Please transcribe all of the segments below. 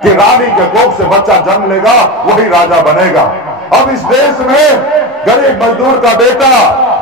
कि रानी के कोख से बच्चा जन्म लेगा वही राजा बनेगा। अब इस देश में गरीब मजदूर का बेटा,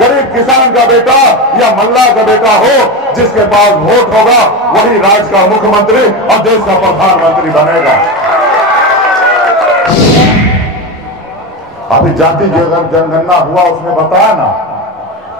गरीब किसान का बेटा या मल्ला का बेटा हो, जिसके पास वोट होगा वही राज्य का मुख्यमंत्री और देश का प्रधानमंत्री बनेगा। अभी जाति जनगणना हुआ, उसमें बताया ना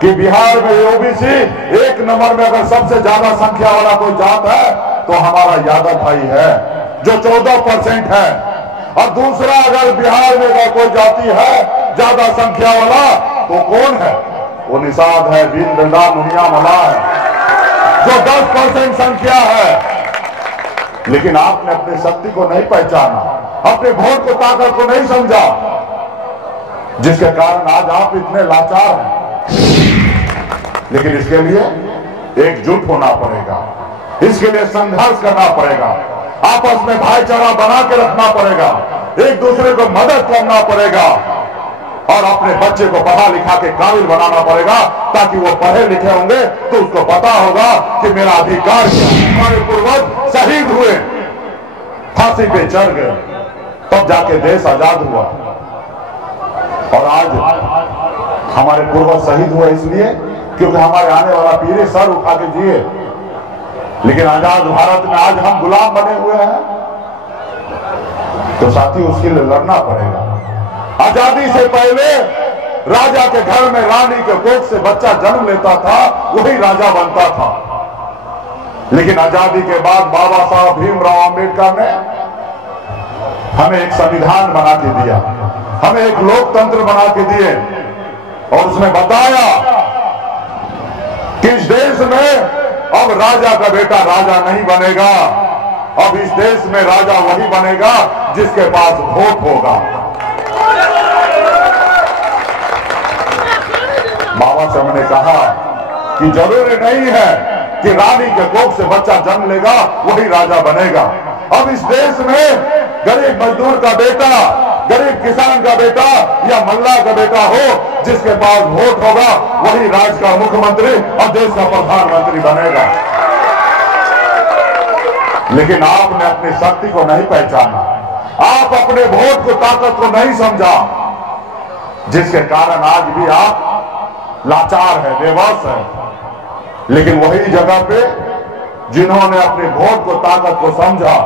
कि बिहार में ओबीसी एक नंबर में अगर सबसे ज्यादा संख्या वाला कोई जात है तो हमारा यादव भाई है जो 14% है। और दूसरा अगर बिहार में अगर कोई जाति है ज्यादा संख्या वाला तो कौन है? वो निषाद है, बीन बिरला, मुनिया मला है जो 10% संख्या है। लेकिन आपने अपनी शक्ति को नहीं पहचाना, अपने वोट को ताकत को नहीं समझा, जिसके कारण आज आप इतने लाचार हैं। लेकिन इसके लिए एकजुट होना पड़ेगा, इसके लिए संघर्ष करना पड़ेगा, आपस में भाईचारा बना के रखना पड़ेगा, एक दूसरे को मदद करना पड़ेगा और अपने बच्चे को पढ़ा लिखा के काबिल बनाना पड़ेगा ताकि वो पढ़े लिखे होंगे तो उसको पता होगा कि मेरा अधिकार क्या है। हमारे पूर्वज शहीद हुए, फांसी पे चढ़ गए, तब जाके देश आजाद हुआ। और आज हमारे पूर्वज शहीद हुए इसलिए क्योंकि हमारे आने वाला पीढ़ी सर उठा के जिए। लेकिन आजाद भारत में आज हम गुलाम बने हुए हैं, तो साथी उसके लिए लड़ना पड़ेगा। आजादी से पहले राजा के घर में रानी के कोख से बच्चा जन्म लेता था, वही राजा बनता था। लेकिन आजादी के बाद बाबा साहब भीमराव अंबेडकर ने हमें एक संविधान बना के दिया, हमें एक लोकतंत्र बना के दिए और उसमें बताया कि इस देश में अब राजा का बेटा राजा नहीं बनेगा, अब इस देश में राजा वही बनेगा जिसके पास वोट होगा। बाबा साहब ने कहा कि जरूरी नहीं है कि रानी के कोख से बच्चा जन्म लेगा वही राजा बनेगा। अब इस देश में गरीब मजदूर का बेटा, गरीब किसान का बेटा या मल्ला का बेटा हो, जिसके पास वोट होगा वही राज्य का मुख्यमंत्री और देश का प्रधानमंत्री बनेगा। लेकिन आपने अपनी शक्ति को नहीं पहचाना, आप अपने वोट को ताकत को नहीं समझा, जिसके कारण आज भी आप लाचार है, बेबस है। लेकिन वही जगह पे जिन्होंने अपने वोट को ताकत को समझा,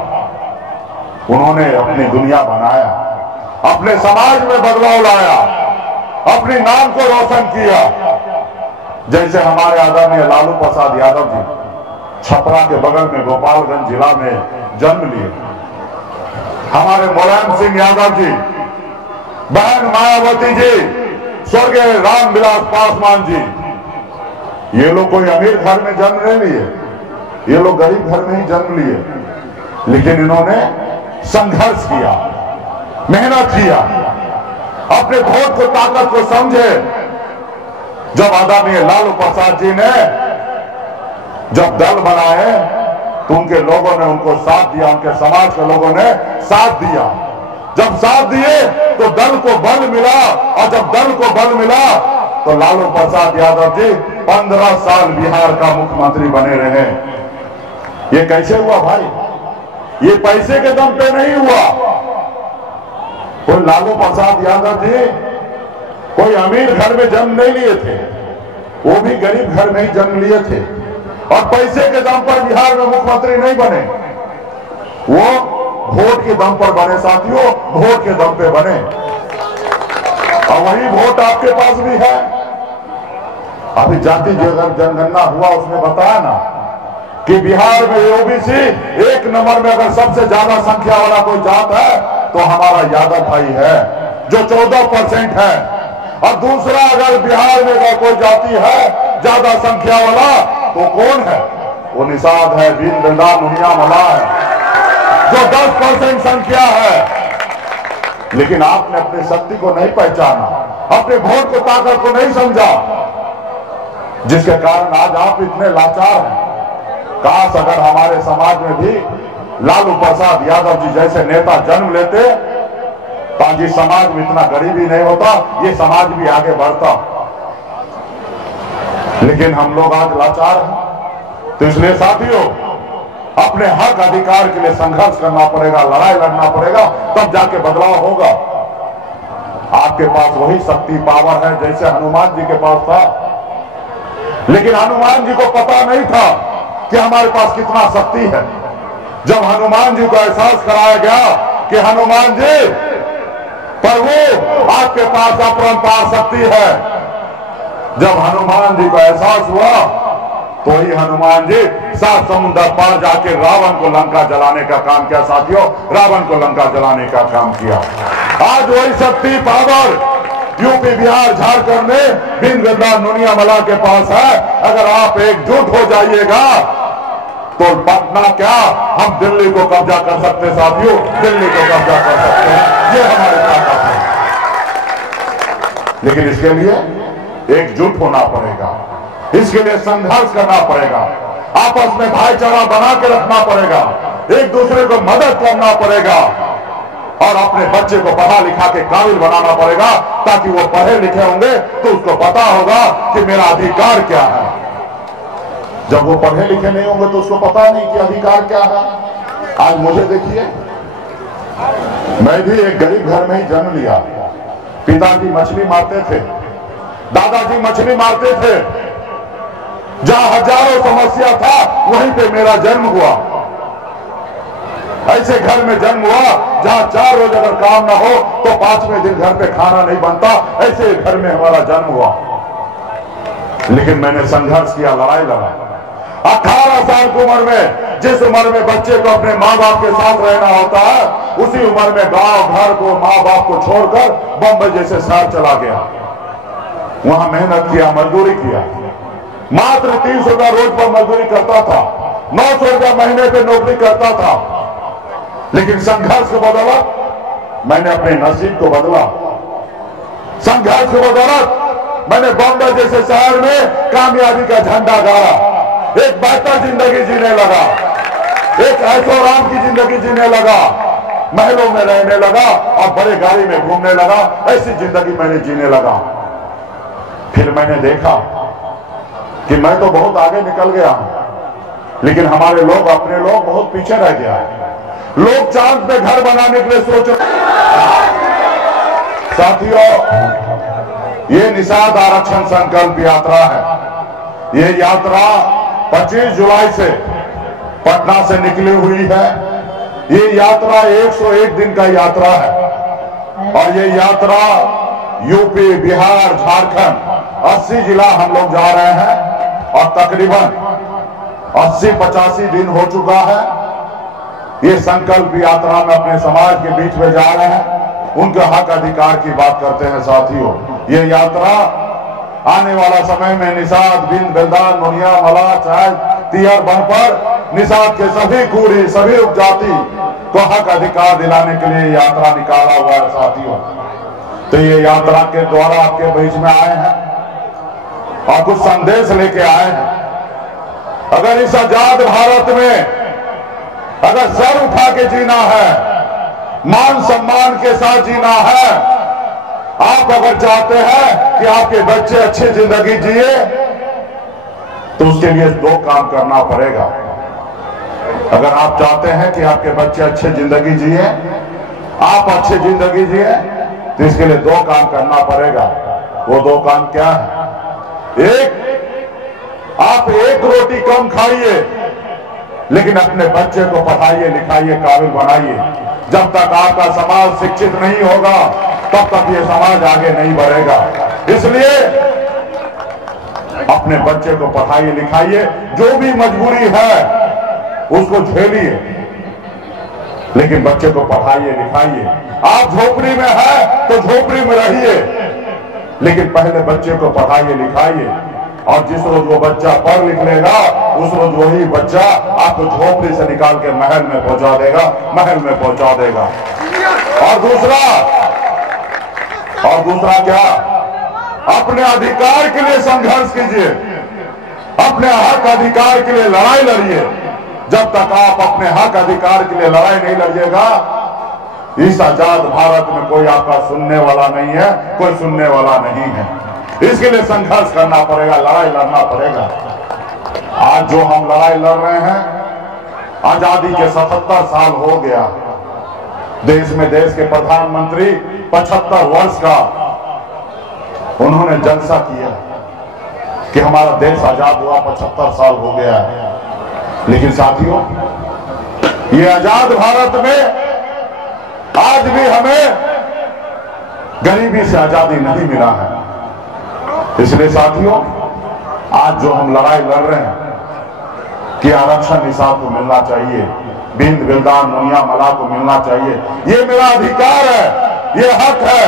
उन्होंने अपनी दुनिया बनाया, अपने समाज में बदलाव लाया, अपने नाम को रोशन किया। जैसे हमारे आदरणीय लालू प्रसाद यादव जी छपरा के बगल में गोपालगंज जिला में जन्म लिए, हमारे मुलायम सिंह यादव जी, बहन मायावती जी, स्वर्गीय रामविलास पासवान जी, ये लोग कोई अमीर घर में जन्म नहीं लिए, ये लोग गरीब घर में ही जन्म लिए। लेकिन इन्होंने संघर्ष किया, मेहनत किया, अपने वोट को ताकत को समझे। जब आदरणीय लालू प्रसाद जी ने जब दल बनाए तो उनके लोगों ने उनको साथ दिया, उनके समाज के लोगों ने साथ दिया। जब साथ दिए तो दल को बल मिला और जब दल को बल मिला तो लालू प्रसाद यादव जी 15 साल बिहार का मुख्यमंत्री बने रहे। ये कैसे हुआ भाई? ये पैसे के दम पे नहीं हुआ। कोई लालू प्रसाद यादव जी कोई अमीर घर में जन्म नहीं लिए थे, वो भी गरीब घर में ही जन्म लिए थे और पैसे के दम पर बिहार में मुख्यमंत्री नहीं बने, वो वोट के दम पर बने। साथियों, वोट के दम पे बने और वही वोट आपके पास भी है। अभी जाति जनगणना हुआ, उसमें बताया ना कि बिहार में ओबीसी एक नंबर में अगर सबसे ज्यादा संख्या वाला कोई जात है तो हमारा यादव भाई है जो 14% है। और दूसरा अगर बिहार में अगर कोई जाति है ज्यादा संख्या वाला तो कौन है? वो निषाद है, बीन बिरला, मुनिया मला है जो 10% संख्या है। लेकिन आपने अपनी शक्ति को नहीं पहचाना, अपने वोट को ताकत को नहीं समझा, जिसके कारण आज आप इतने लाचार हैं। काश अगर हमारे समाज में भी लालू प्रसाद यादव जी जैसे नेता जन्म लेते तो आज इस समाज में इतना गरीबी नहीं होता, ये समाज भी आगे बढ़ता। लेकिन हम लोग आज लाचार हैं। तो इसलिए साथियों, अपने हक अधिकार के लिए संघर्ष करना पड़ेगा, लड़ाई लड़ना पड़ेगा, तब जाके बदलाव होगा। आपके पास वही शक्ति पावर है जैसे हनुमान जी के पास था, लेकिन हनुमान जी को पता नहीं था कि हमारे पास कितना शक्ति है। जब हनुमान जी को एहसास कराया गया कि हनुमान जी प्रभु आपके पास अपरंपार शक्ति है, जब हनुमान जी को एहसास हुआ तो ही हनुमान जी 7 समुद्र पार जाके रावण को लंका जलाने का काम किया। साथियों, रावण को लंका जलाने का काम किया। आज वही शक्ति पावर यूपी, बिहार, झारखंड में बिन दुनिया मला के पास है। अगर आप एकजुट हो जाइएगा तो पटना क्या, हम दिल्ली को कब्जा कर सकते हैं। साथियों, दिल्ली को कब्जा कर सकते हैं, ये हमारी ताकत है। लेकिन इसके लिए एकजुट होना पड़ेगा, इसके लिए संघर्ष करना पड़ेगा, आपस में भाईचारा बना के रखना पड़ेगा, एक दूसरे को मदद करना पड़ेगा और अपने बच्चे को पढ़ा लिखा के काबिल बनाना पड़ेगा, ताकि वो पढ़े लिखे होंगे तो उसको पता होगा कि मेरा अधिकार क्या है। जब वो पढ़े लिखे नहीं होंगे तो उसको पता नहीं कि अधिकार क्या है। आज मुझे देखिए, मैं भी एक गरीब घर में ही जन्म लिया। पिताजी मछली मारते थे, दादाजी मछली मारते थे। जहां हजारों समस्या था वहीं पे मेरा जन्म हुआ। ऐसे घर में जन्म हुआ जहां 4 रोज अगर काम ना हो तो 5वें दिन घर पे खाना नहीं बनता। ऐसे घर में हमारा जन्म हुआ। लेकिन मैंने संघर्ष किया, लड़ाई लड़ा। 18 साल की उम्र में, जिस उम्र में बच्चे को अपने माँ बाप के साथ रहना होता है, उसी उम्र में गांव घर को, माँ बाप को छोड़कर बम्बई जैसे शहर चला गया। वहां मेहनत किया, मजदूरी किया। मात्र 300 रुपया रोज पर मजदूरी करता था, 900 रुपया महीने पे नौकरी करता था। लेकिन संघर्ष के बदौलत मैंने अपने नसीब को बदला। संघर्ष के बदौलत मैंने बॉम्बे जैसे शहर में कामयाबी का झंडा गाड़ा, एक बेहतर जिंदगी जीने लगा, एक ऐशोआराम की जिंदगी जीने लगा, महलों में रहने लगा और बड़े गाड़ी में घूमने लगा। ऐसी जिंदगी मैंने जीने लगा। फिर मैंने देखा कि मैं तो बहुत आगे निकल गया हूं, लेकिन हमारे लोग, अपने लोग बहुत पीछे रह गया है। लोग चांद पे घर बनाने के लिए सोच रहे। साथियों, ये निषाद आरक्षण संकल्प यात्रा है। ये यात्रा 25 जुलाई से पटना से निकली हुई है। ये यात्रा 101 दिन का यात्रा है और ये यात्रा यूपी, बिहार, झारखंड 80 जिला हम लोग जा रहे हैं और तकरीबन 80-85 दिन हो चुका है। ये संकल्प यात्रा में अपने समाज के बीच में जा रहे हैं, उनके हक अधिकार की बात करते हैं। साथियों, ये यात्रा आने वाला समय में निषाद, बिंद, बेलदार, मुनिया, मला, चाय, तियर, बनपर, निषाद के सभी कूड़ी, सभी उपजाति को हक अधिकार दिलाने के लिए यात्रा निकाला हुआ है। साथियों, तो ये यात्रा के द्वारा आपके बीच में आए हैं और कुछ संदेश लेके आए हैं। अगर इस आजाद भारत में अगर सर उठा के जीना है, मान सम्मान के साथ जीना है, आप अगर चाहते हैं कि आपके बच्चे अच्छी जिंदगी जिए, तो उसके लिए 2 काम करना पड़ेगा। अगर आप चाहते हैं कि आपके बच्चे अच्छी जिंदगी जिए, आप अच्छी जिंदगी जिए, तो इसके लिए 2 काम करना पड़ेगा। वो 2 काम क्या है? एक, आप 1 रोटी कम खाइए, लेकिन अपने बच्चे को पढ़ाइए, लिखाइए, काबिल बनाइए। जब तक आपका समाज शिक्षित नहीं होगा, तब तक ये समाज आगे नहीं बढ़ेगा। इसलिए अपने बच्चे को पढ़ाइए, लिखाइए, जो भी मजबूरी है उसको झेलिए, लेकिन बच्चे को पढ़ाइए, लिखाइए। आप झोपड़ी में है तो झोपड़ी में रहिए, लेकिन पहले बच्चे को पढ़ाइए, लिखाइए। और जिस रोज वो बच्चा पढ़ लिख लेगा, उस रोज वही बच्चा आपको झोपड़ी से निकाल के महल में पहुंचा देगा, महल में पहुंचा देगा। और दूसरा क्या? अपने अधिकार के लिए संघर्ष कीजिए, अपने हक अधिकार के लिए लड़ाई लड़िए। जब तक आप अपने हक अधिकार के लिए लड़ाई नहीं लड़िएगा, इस आजाद भारत में कोई आपका सुनने वाला नहीं है, कोई सुनने वाला नहीं है। इसके लिए संघर्ष करना पड़ेगा, लड़ाई लड़ना पड़ेगा। आज जो हम लड़ाई लड़ रहे हैं, आजादी के 77 साल हो गया। देश में देश के प्रधानमंत्री 75 वर्ष का उन्होंने जलसा किया कि हमारा देश आजाद हुआ 75 साल हो गया है। लेकिन साथियों, ये आजाद भारत में आज भी हमें गरीबी से आजादी नहीं मिला है। इसलिए साथियों, आज जो हम लड़ाई लड़ रहे हैं कि आरक्षण निसाब को मिलना चाहिए, बिंद बिल्दान मुनिया मला को मिलना चाहिए, ये मेरा अधिकार है, ये हक है।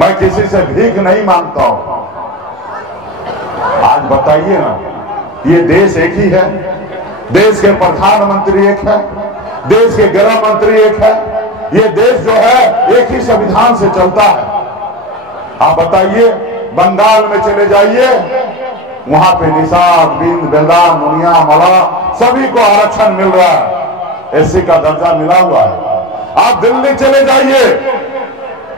मैं किसी से भीख नहीं मांगता हूं। आज बताइए ना, ये देश एक ही है, देश के प्रधानमंत्री एक है, देश के गृह मंत्री एक है, ये देश जो है एक ही संविधान से चलता है। आप बताइए, बंगाल में चले जाइए, वहां पे निषाद, बिंद बिल्दान मुनिया मला सभी को आरक्षण मिल रहा है, एससी का दर्जा मिला हुआ है। आप दिल्ली चले जाइए,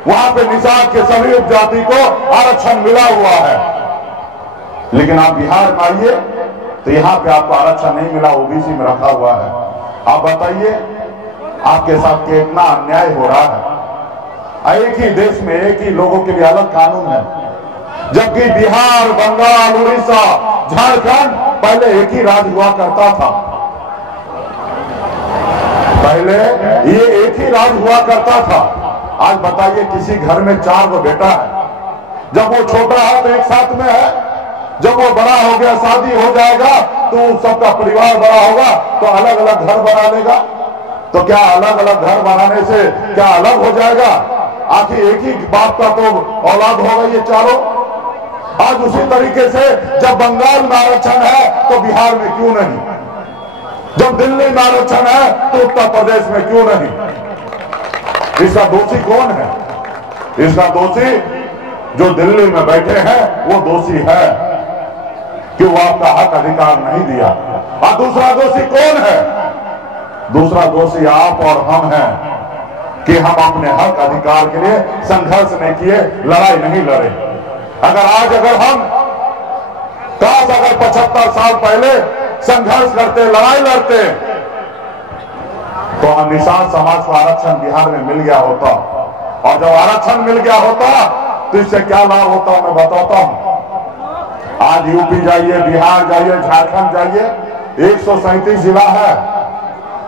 वहां पे निषाद के सभी उपजाति को आरक्षण मिला हुआ है। लेकिन आप बिहार में आइए तो यहाँ पे आपको आरक्षण नहीं मिला, ओबीसी में रखा हुआ है। आप बताइए, आपके साथ कितना अन्याय हो रहा है। एक ही देश में एक ही लोगों के लिए अलग कानून है, जबकि बिहार, बंगाल, उड़ीसा, झारखंड पहले एक ही राज्य हुआ करता था। पहले ये एक ही राज्य हुआ करता था। आज बताइए, किसी घर में 4 गो बेटा है, जब वो छोटा है तो एक साथ में है, जब वो बड़ा हो गया, शादी हो जाएगा, तो सबका परिवार बड़ा होगा तो अलग अलग घर बना लेगा। तो क्या अलग अलग घर बनाने से क्या अलग हो जाएगा? आखिर एक ही बाप का तो औलाद होगा ये चारों। आज उसी तरीके से जब बंगाल में आरक्षण है तो बिहार में क्यों नहीं, जब दिल्ली में आरक्षण है तो उत्तर प्रदेश में क्यों नहीं? इसका दोषी कौन है? इसका दोषी जो दिल्ली में बैठे हैं वो दोषी है कि वो आपका हक अधिकार नहीं दिया। और दूसरा दोषी कौन है? दूसरा दोषी आप और हम हैं कि हम अपने हक अधिकार के लिए संघर्ष नहीं किए, लड़ाई नहीं लड़े। अगर हम काश अगर 75 साल पहले संघर्ष करते, लड़ाई लड़ते, तो निषाद समाज को आरक्षण बिहार में मिल गया होता। और जब आरक्षण मिल गया होता तो इससे क्या लाभ होता मैं बताता हूं। आज यूपी जाइए, बिहार जाइए, झारखंड जाइए, 137 जिला है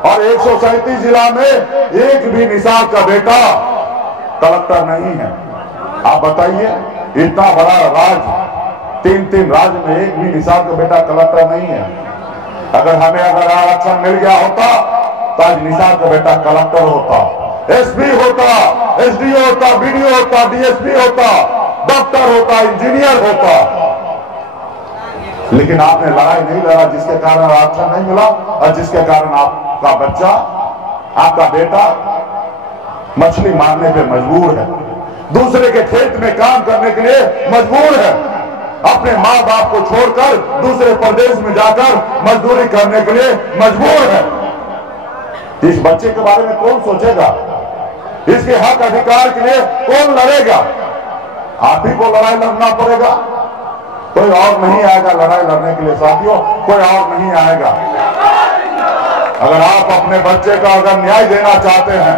और 137 जिला में एक भी निषाद का बेटा कलेक्टर नहीं है। आप बताइए, इतना बड़ा राज्य, 3 राज्य में एक भी निषाद का बेटा कलेक्टर नहीं है। अगर हमें आरक्षण मिल गया होता तो आज निषाद का बेटा कलेक्टर होता, एसपी होता, एसडीओ होता, बीडीओ होता, डीएसपी होता, डॉक्टर होता, इंजीनियर होता। लेकिन आपने लड़ाई नहीं लड़ा, जिसके कारण आरक्षण नहीं मिला और जिसके कारण आपका बच्चा, आपका बेटा मछली मारने पे मजबूर है, दूसरे के खेत में काम करने के लिए मजबूर है, अपने माँ बाप को छोड़कर दूसरे प्रदेश में जाकर मजदूरी करने के लिए मजबूर है। इस बच्चे के बारे में कौन सोचेगा? इसके हक अधिकार के लिए कौन लड़ेगा? आप ही को लड़ाई लड़ना पड़ेगा, कोई और नहीं आएगा लड़ाई लड़ने के लिए। साथियों, कोई और नहीं आएगा। अगर आप अपने बच्चे का अगर न्याय देना चाहते हैं